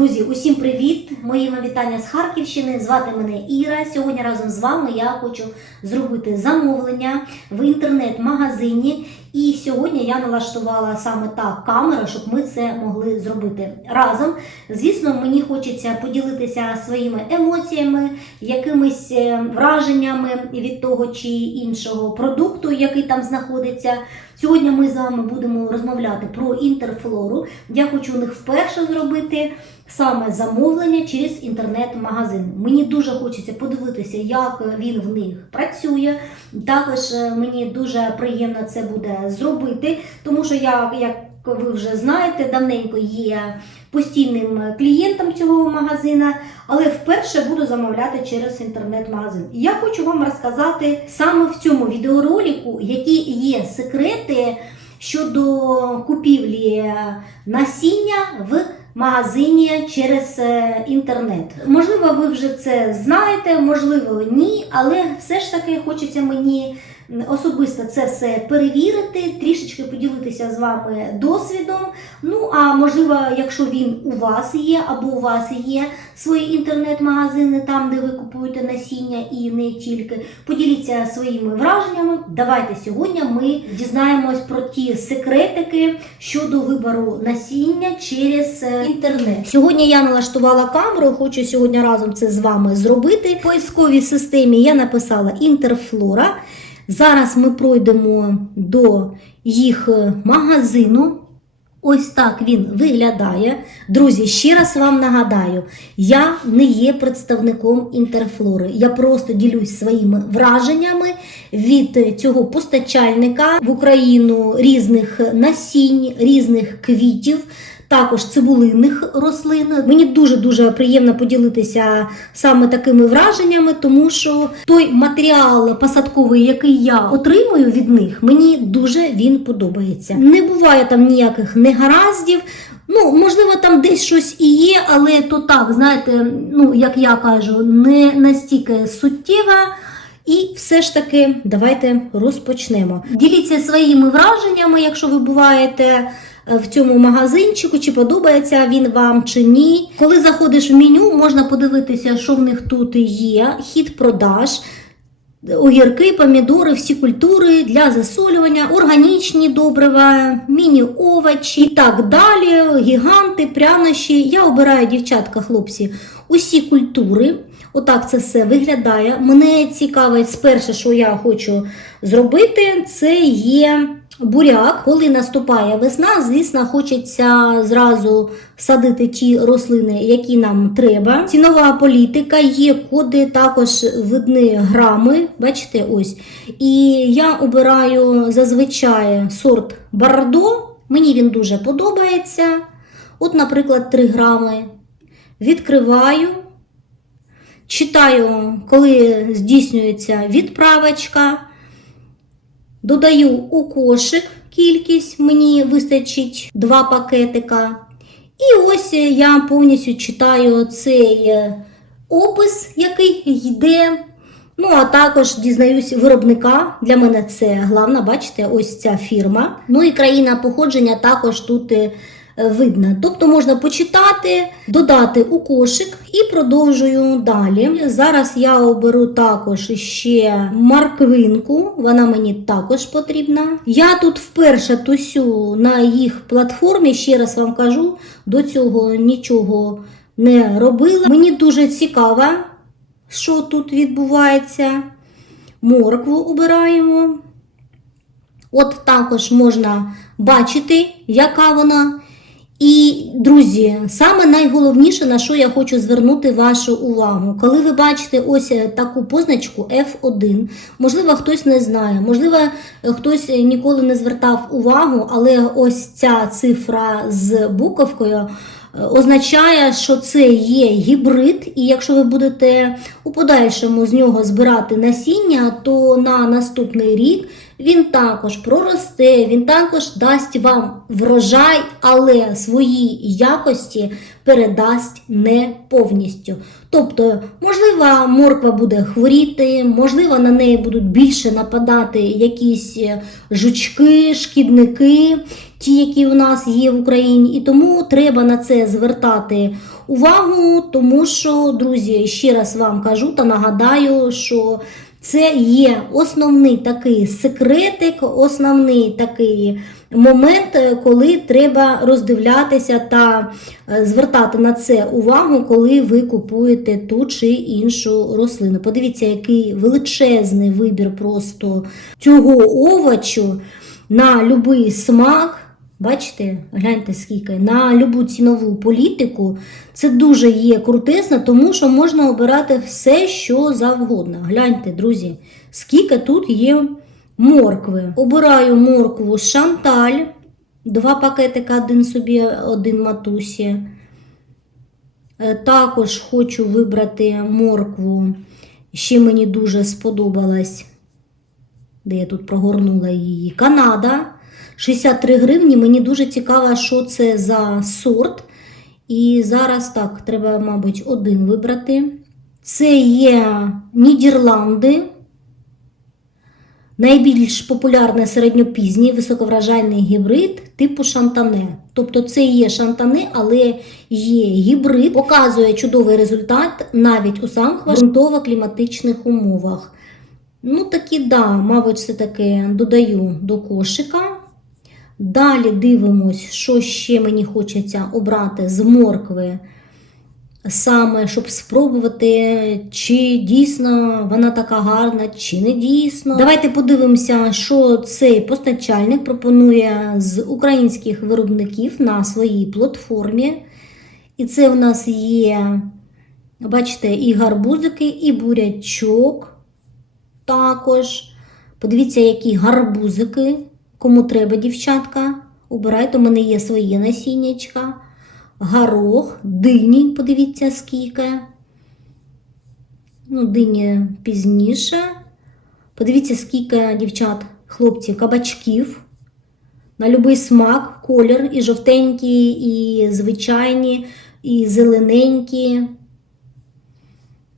Друзі, усім привіт! Мої вітання з Харківщини. Звати мене Іра. Сьогодні разом з вами я хочу зробити замовлення в інтернет-магазині. І сьогодні я налаштувала саме так камеру, щоб ми це могли зробити разом. Звісно, мені хочеться поділитися своїми емоціями, якимись е, враженнями від того чи іншого продукту, який там знаходиться. Сьогодні ми з вами будемо розмовляти про інтерфлору. Я хочу у них вперше зробити саме замовлення через інтернет-магазин. Мені дуже хочеться подивитися, як він в них працює. Також е, мені дуже приємно це буде зробити, тому що я, як ви вже знаєте, давненько є постійним клієнтом цього магазина, але вперше буду замовляти через інтернет-магазин. Я хочу вам розказати саме в цьому відеоролику, які є секрети щодо купівлі насіння в магазині через е, інтернет. Можливо, ви вже це знаєте, можливо, ні, але все ж таки хочеться мені особисто це все перевірити, трішечки поділитися з вами досвідом. Ну, а можливо, якщо він у вас є, або у вас є свої інтернет-магазини, там, де ви купуєте насіння і не тільки, поділіться своїми враженнями. Давайте сьогодні ми дізнаємось про ті секретики щодо вибору насіння через е, інтернет. Сьогодні я налаштувала камеру, хочу сьогодні разом це з вами зробити. В поисковій системі я написала інтерфлора. Зараз ми пройдемо до їх е, магазину. Ось так він виглядає. Друзі, ще раз вам нагадаю, я не є представником інтерфлори. Я просто ділюсь своїми враженнями від цього постачальника в Україну різних насінь, різних квітів. Також цибулинних рослин. Мені дуже-дуже приємно поділитися саме такими враженнями, тому що той матеріал посадковий, який я отримую від них, мені дуже він подобається. Не буває там ніяких негараздів. Ну, можливо, там десь щось і є, але то так, знаєте, ну, як я кажу, не настільки суттєва. І все ж таки, давайте розпочнемо. Діліться своїми враженнями, якщо ви буваєте в цьому магазинчику, чи подобається він вам чи ні. Коли заходиш в меню, можна подивитися, що в них тут є, хід продаж. Огірки, помідори, всі культури для засолювання, органічні добрива, міні-овочі і так далі, гіганти, прянощі. Я обираю, дівчатка, хлопці, усі культури. Отак це все виглядає. Мене цікавить сперше, що я хочу зробити, це є буряк. Коли наступає весна, звісно, хочеться зразу садити ті рослини, які нам треба. Цінова політика, є коди, також видні грами. Бачите, ось. І я обираю зазвичай сорт Бардо. Мені він дуже подобається. От, наприклад, 3 грами. Відкриваю. Читаю, коли здійснюється відправочка. Додаю у кошик кількість, мені вистачить два пакетика. І ось я повністю читаю цей е, опис, який йде. Ну, а також дізнаюсь виробника. Для мене це головна, бачите, ось ця фірма. Ну і країна походження також тут е, видно. Тобто можна почитати, додати у кошик і продовжую далі. Зараз я оберу також ще морквинку, вона мені також потрібна. Я тут вперше тусю на їх платформі, ще раз вам кажу, до цього нічого не робила. Мені дуже цікаво, що тут відбувається. Моркву обираємо. От також можна бачити, яка вона. І, друзі, саме найголовніше, на що я хочу звернути вашу увагу, коли ви бачите ось е, таку позначку F1, можливо, хтось не знає, можливо, хтось ніколи не звертав увагу, але ось ця цифра з буковкою е, означає, що це є гібрид, і якщо ви будете у подальшому з нього збирати насіння, то на наступний рік він також проросте, він також дасть вам врожай, але свої якості передасть не повністю. Тобто, можливо, морква буде хворіти, можливо, на неї будуть більше нападати якісь е, жучки, шкідники, ті, які у нас є в Україні, і тому треба на це звертати увагу, тому що, друзі, ще раз вам кажу та нагадаю, що це є основний такий секретик, основний такий момент, е, коли треба роздивлятися та е, звертати на це увагу, коли ви купуєте ту чи іншу рослину. Подивіться, який величезний вибір просто цього овочу на будь-який смак. Бачите, гляньте скільки, на любу цінову політику це дуже є крутезно, тому що можна обирати все, що завгодно. Гляньте, друзі, скільки тут є моркви. Обираю моркву шанталь, два пакетика, один собі, один матусі. Е, Також хочу вибрати моркву. Ще мені дуже сподобалась, де я тут прогорнула її. Канада. 63 гривні. Мені дуже цікаво, що це за сорт. І зараз так, треба, мабуть, один вибрати. Це є Нідерланди. Найбільш популярний середньопізній високовражальний гібрид типу шантане. Тобто це є шантане, але є гібрид, показує чудовий результат навіть у самих ґрунтово-кліматичних умовах. Ну, такі, да, мабуть, все таки додаю до кошика. Далі дивимось, що ще мені хочеться обрати з моркви, саме, щоб спробувати, чи дійсно вона така гарна, чи не дійсно. Давайте подивимося, що цей постачальник пропонує з українських виробників на своїй платформі. І це у нас є, бачите, і гарбузики, і бурячок також. Подивіться, які гарбузики. Кому треба, дівчатка, обирайте, у мене є своє насіннячка, горох, дині, подивіться, скільки. Ну, дині пізніше. Подивіться, скільки, дівчат, хлопців, кабачків. На будь-який смак, колір, і жовтенькі, і звичайні, і зелененькі.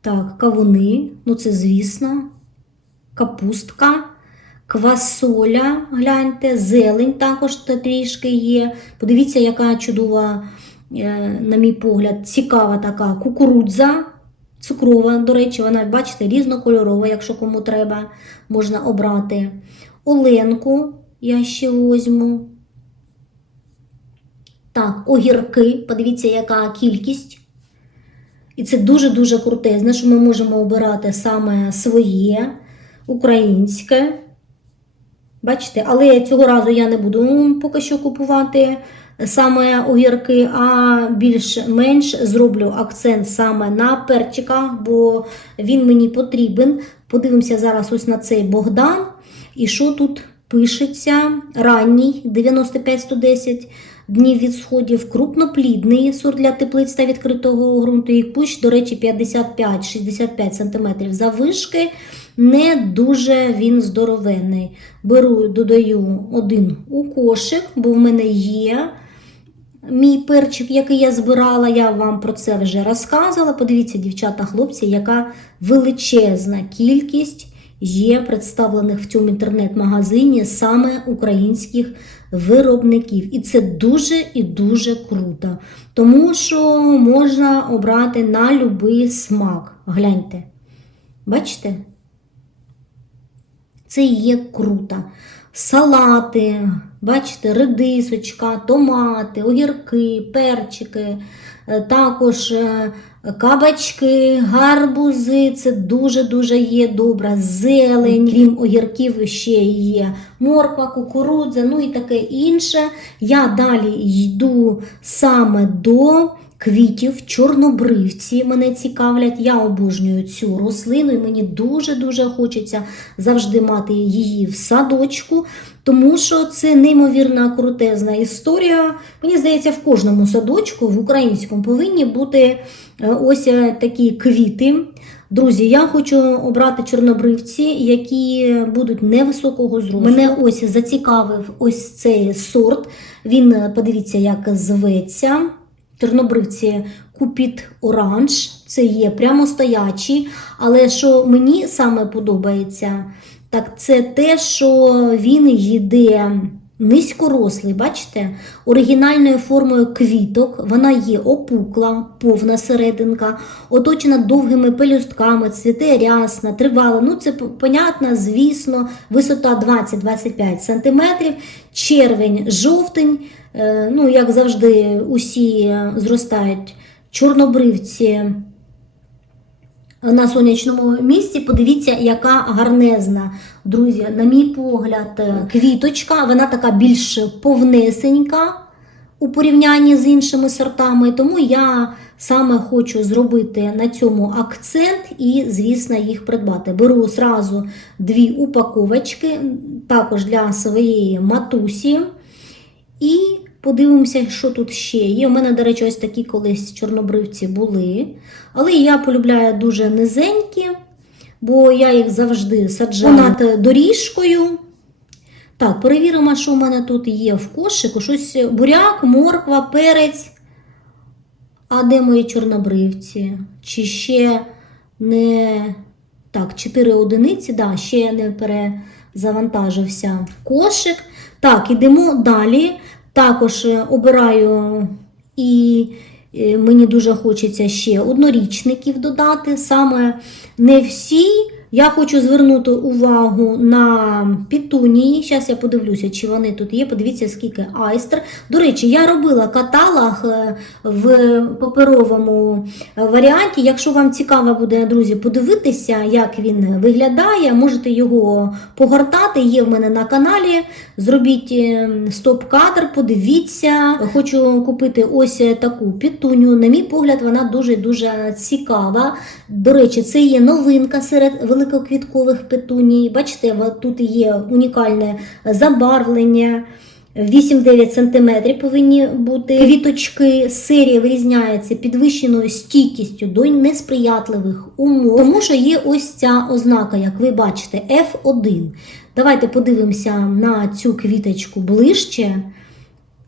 Так, кавуни, ну це звісно, капустка. Квасоля, гляньте, зелень також трішки є. Подивіться, яка чудова, е, на мій погляд, цікава така кукурудза цукрова. До речі, вона, бачите, різнокольорова, якщо кому треба, можна обрати. Оленку я ще возьму. Так, огірки, подивіться, яка кількість. І це дуже-дуже крутезне, що ми можемо обирати саме своє, українське. Бачите, але цього разу я не буду поки що купувати саме огірки, а більш-менш зроблю акцент саме на перчиках, бо він мені потрібен. Подивимося зараз ось на цей Богдан. І що тут пишеться? А 95-110 днів від сходів, крупноплідний сорт для теплиць та відкритого ґрунту. І кущ, до речі, 55-65 см заввишки. Не дуже він здоровенний. Беру, додаю один у кошик, бо в мене є мій перчик, який я збирала. Я вам про це вже розказувала. Подивіться, дівчата, хлопці, яка величезна кількість є представлених в цьому інтернет-магазині саме українських виробників. І це дуже і дуже круто. Тому що можна обрати на будь-який смак. Гляньте. Бачите? Це є круто. Салати, бачите, редисочка, томати, огірки, перчики, е, також е, кабачки, гарбузи. Це дуже-дуже є добре. Зелень, крім огірків, ще є морква, кукурудза, ну і таке інше. Я далі йду саме до квітів, чорнобривці мене цікавлять. Я обожнюю цю рослину, і мені дуже-дуже хочеться завжди мати її в садочку, тому що це неймовірна крутезна історія. Мені здається, в кожному садочку в українському повинні бути е, ось е, такі квіти. Друзі, я хочу обрати чорнобривці, які будуть невисокого зросту. Мене ось зацікавив ось цей сорт. Він, подивіться, як зветься. Чорнобривці Купіт Оранж. Це є прямо стоячі. Але що мені саме подобається, так це те, що він їде низькорослий, бачите, оригінальною формою квіток. Вона є опукла, повна серединка, оточена довгими пелюстками, цвіте рясна, тривала. Ну, це понятно, звісно, висота 20-25 см, червень, жовтень. Е, Ну, як завжди, усі зростають чорнобривці на сонячному місці. Подивіться, яка гарнезна. Друзі, на мій погляд, е, квіточка, вона така більш повнесенька у порівнянні з іншими сортами. Тому я саме хочу зробити на цьому акцент і, звісно, їх придбати. Беру зразу дві упаковочки, також для своєї матусі. І подивимося, що тут ще є. У мене, до речі, ось такі колись чорнобривці були. Але я полюбляю дуже низенькі, бо я їх завжди саджаю над доріжкою. Так, перевіримо, що у мене тут є в кошику. Щось буряк, морква, перець. А де мої чорнобривці? Чи ще не. Так, 4 одиниці, да, ще не перезавантажився кошик. Так, ідемо далі. Також е, обираю і е, мені дуже хочеться ще однорічників додати. Саме не всі. Я хочу звернути увагу на пітунії. Зараз я подивлюся, чи вони тут є. Подивіться, скільки айстер. До речі, я робила каталог е, в паперовому варіанті. Якщо вам цікаво буде, друзі, подивитися, як він виглядає, можете його погортати. Є в мене на каналі. Зробіть е, стоп-кадр, подивіться. Хочу купити ось таку пітуню. На мій погляд, вона дуже-дуже цікава. До речі, це є новинка серед великоквіткових петуній. Бачите, тут є унікальне забарвлення. 8-9 см повинні бути квіточки. Серія вирізняється підвищеною стійкістю до несприятливих умов, тому що є ось ця ознака, як ви бачите, F1. Давайте подивимося на цю квіточку ближче.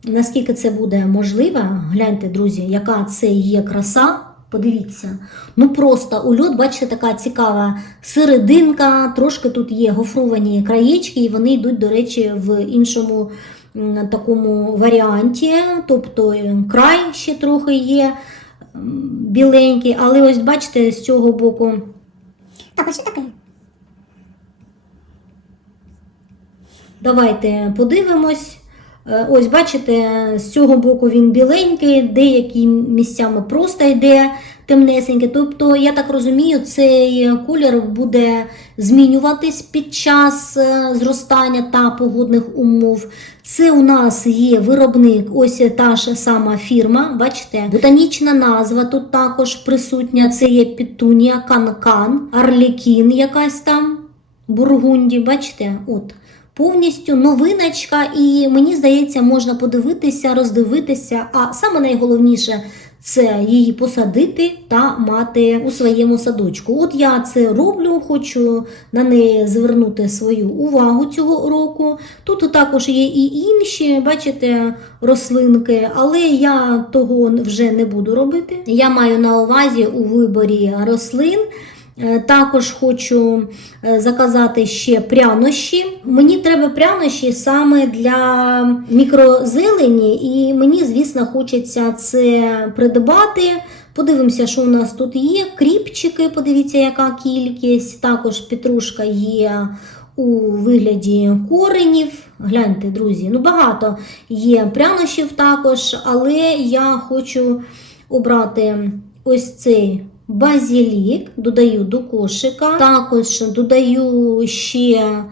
Наскільки це буде можливо, гляньте, друзі, яка це є краса. Подивіться, ну просто ульот, бачите, така цікава серединка, трошки тут є гофровані краєчки, і вони йдуть, до речі, в іншому такому варіанті. Тобто е, край ще трохи є біленький, але ось бачите, з цього боку Так, ось що таке? Давайте подивимось. Е, Ось, бачите, з цього боку він біленький, деякі місцями просто йде темнесенький. Тобто, я так розумію, цей колір буде змінюватись під час е, зростання та погодних умов. Це у нас є виробник, ось та ж сама фірма. Бачите, ботанічна назва тут також присутня. Це є Петунія, Канкан, Арлікін якась там. Бургунді, бачите, от повністю новиночка, і мені здається, можна подивитися, роздивитися. А саме найголовніше це її посадити та мати у своєму садочку. От я це роблю, хочу на неї звернути свою увагу цього року. Тут також є і інші, бачите, рослинки, але я того вже не буду робити. Я маю на увазі у виборі рослин. Е, Також хочу е, заказати ще прянощі. Мені треба прянощі саме для мікрозелені, і мені, звісно, хочеться це придбати. Подивимося, що у нас тут є. Кріпчики, подивіться, яка кількість. Також петрушка є у вигляді коренів. Гляньте, друзі, ну багато є прянощів також, але я хочу обрати ось цей базілік, додаю до кошика. Також додаю ще.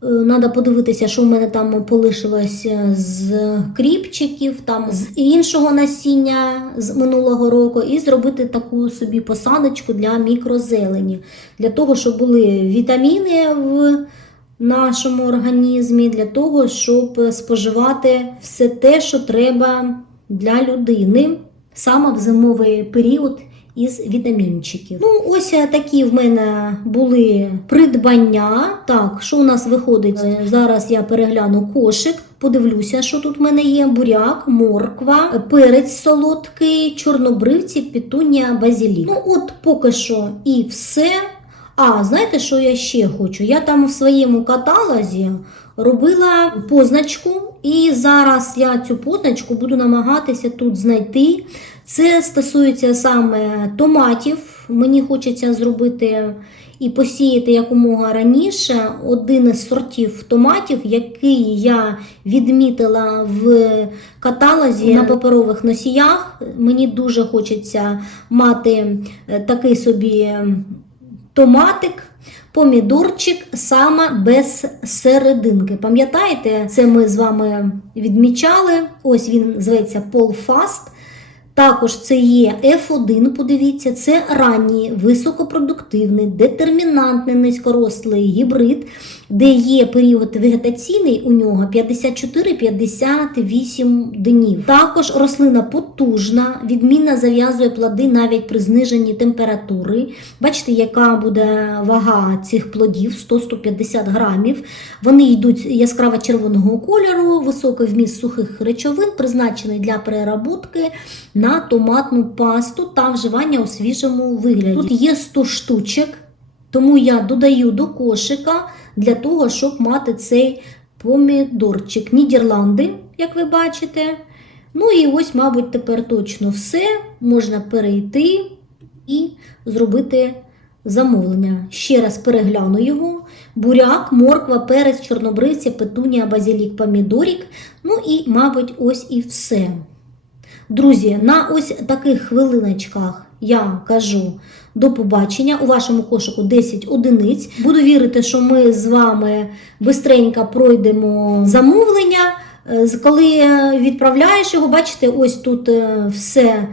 Треба подивитися, що в мене там полишилося з кріпчиків, там з іншого насіння з минулого року, і зробити таку собі посадочку для мікрозелені, для того, щоб були вітаміни в нашому організмі, для того, щоб споживати все те, що треба для людини саме в зимовий період із вітамінчиків. Ну, ось е, такі в мене були придбання. Так, що у нас виходить? Е, Зараз я перегляну кошик. Подивлюся, що тут в мене є: буряк, морква, перець солодкий, чорнобривці, петунія, базилік. Ну, от поки що і все. А, знаєте, що я ще хочу? Я там в своєму каталозі робила позначку, і зараз я цю позначку буду намагатися тут знайти. Це стосується саме томатів. Мені хочеться зробити і посіяти якомога раніше один із сортів томатів, який я відмітила в каталозі на паперових носіях. Мені дуже хочеться мати е, такий собі томатик. Помідорчик саме без серединки. Пам'ятаєте, це ми з вами відмічали. Ось він зветься Полфаст. Також це є F1, подивіться, це ранній, високопродуктивний, детермінантний низькорослий гібрид, де є період вегетаційний у нього 54-58 днів. Також рослина потужна, відмінно зав'язує плоди навіть при зниженні температури. Бачите, яка буде вага цих плодів 100-150 грамів. Вони йдуть яскраво червоного кольору, високий вміст сухих речовин, призначений для переработки на томатну пасту та вживання у свіжому вигляді. Тут є 100 штучок, тому я додаю до кошика для того, щоб мати цей помідорчик. Нідерланди, як ви бачите. Ну і ось, мабуть, тепер точно все. Можна перейти і зробити замовлення. Ще раз перегляну його. Буряк, морква, перець, чорнобривця, петунія, базилік, помідорік. Ну і, мабуть, ось і все. Друзі, на ось таких хвилиночках я кажу до побачення. У вашому кошику 10 одиниць. Буду вірити, що ми з вами бистренько пройдемо замовлення. Е, Коли відправляєш його, бачите, ось тут е, все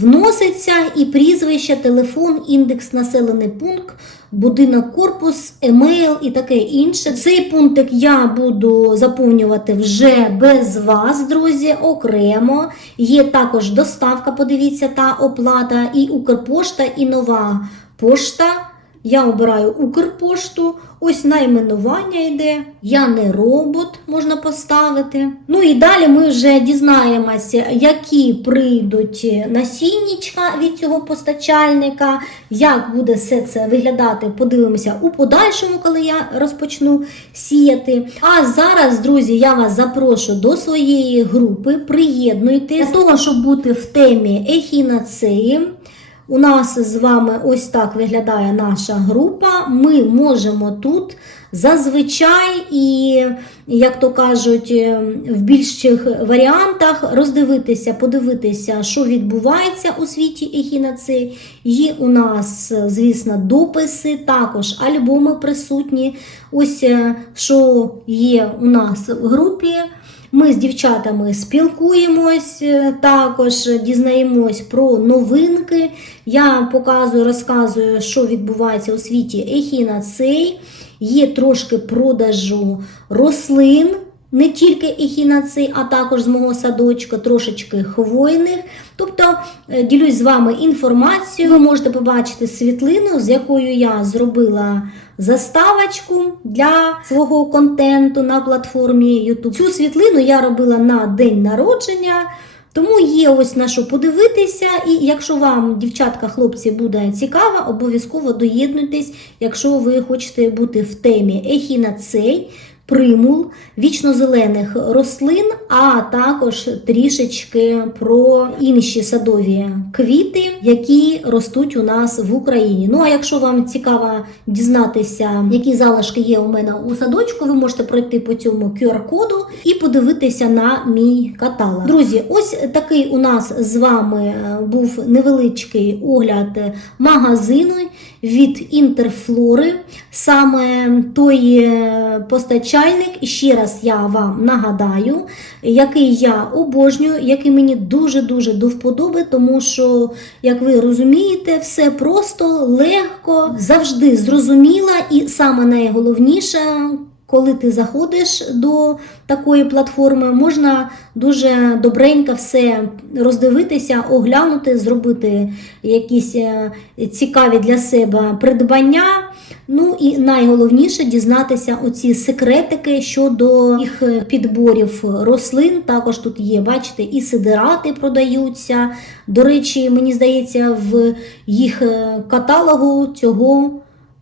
вноситься, і прізвище, телефон, індекс, населений пункт, будинок, корпус, емейл і таке інше. Цей пунктик я буду заповнювати вже без вас, друзі, окремо. Є також доставка, подивіться, та оплата, і Укрпошта, і нова пошта. Я обираю Укрпошту, ось найменування йде. Я не робот, можна поставити. Ну і далі ми вже дізнаємося, які прийдуть насіннячка від цього постачальника, як буде все це виглядати. Подивимося у подальшому, коли я розпочну сіяти. А зараз, друзі, я вас запрошую до своєї групи. Приєднуйтесь для того, щоб бути в темі ехінацеї. У нас з вами ось так виглядає наша група. Ми можемо тут зазвичай і, як то кажуть, е, в більших варіантах роздивитися, подивитися, що відбувається у світі ехінацей. Є у нас, звісно, дописи, також альбоми присутні. Ось е, що є у нас в групі. Ми з дівчатами спілкуємось, е, також дізнаємось про новинки. Я показую, розказую, що відбувається у світі ехінацей. Є трошки продажу рослин, не тільки ехінацей, а також з мого садочка, трошечки хвойних. Тобто е, ділюсь з вами інформацією. Ви можете побачити світлину, з якою я зробила заставочку для свого контенту на платформі YouTube. Цю світлину я робила на день народження. Тому є ось на що подивитися, і якщо вам, дівчатка, хлопці, буде цікаво, обов'язково доєднуйтесь, якщо ви хочете бути в темі ехінацей, примул, вічнозелених рослин, а також трішечки про інші садові квіти, які ростуть у нас в Україні. Ну а якщо вам цікаво дізнатися, які залишки є у мене у садочку, ви можете пройти по цьому QR-коду і подивитися на мій каталог. Друзі, ось такий у нас з вами е, був невеличкий огляд магазину від Інтерфлори. Саме той е, постачальник, і ще раз я вам нагадаю, який я обожнюю, який мені дуже-дуже до вподоби, тому що, як ви розумієте, все просто, легко, завжди зрозуміло, і саме найголовніше. коли ти заходиш до такої платформи, можна дуже добренько все роздивитися, оглянути, зробити якісь е, цікаві для себе придбання. Ну і найголовніше дізнатися оці секретики щодо їх е, підборів рослин. Також тут є, бачите, і сидирати продаються. До речі, мені здається, в їх е, каталогу цього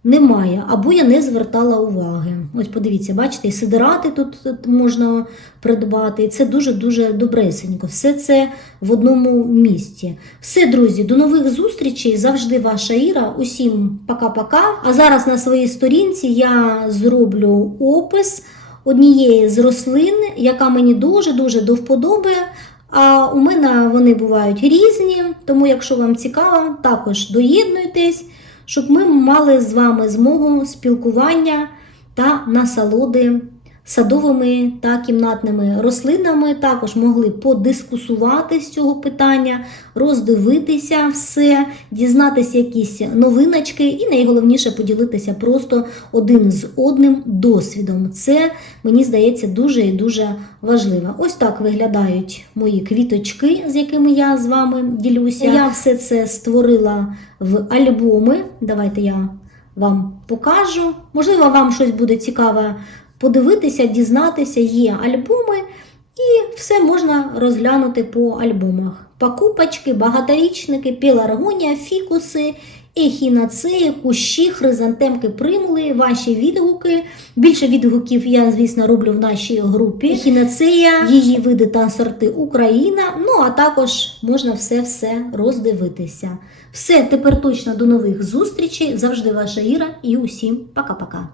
немає, або я не звертала уваги. Ось подивіться, бачите, і сидирати тут можна придбати. І це дуже-дуже добресенько. Все це в одному місці. Все, друзі, до нових зустрічей. Завжди ваша Іра. Усім пока-пока. А зараз на своїй сторінці я зроблю опис однієї з рослин, яка мені дуже-дуже до вподоби. А у мене вони бувають різні, тому якщо вам цікаво, також доєднуйтесь, щоб ми мали з вами змогу спілкування та насолоди садовими та кімнатними рослинами. Також могли подискусувати з цього питання, роздивитися все, дізнатися якісь новиночки і найголовніше поділитися просто один з одним досвідом. Це мені здається дуже і дуже важливо. Ось так виглядають мої квіточки, з якими я з вами ділюся. Я все це створила в альбоми. Давайте я вам покажу. Можливо, вам щось буде цікаве подивитися, дізнатися. Є альбоми, і все можна розглянути по альбомах. Покупочки, багаторічники, пеларгонія, фікуси, ехінацеї, кущі, хризантемки, примули, ваші відгуки. Більше відгуків я, звісно, роблю в нашій групі. Ехінацея, її види та сорти Україна. Ну а також можна все-все роздивитися. Все, тепер точно до нових зустрічей. Завжди ваша Іра і усім пока-пока.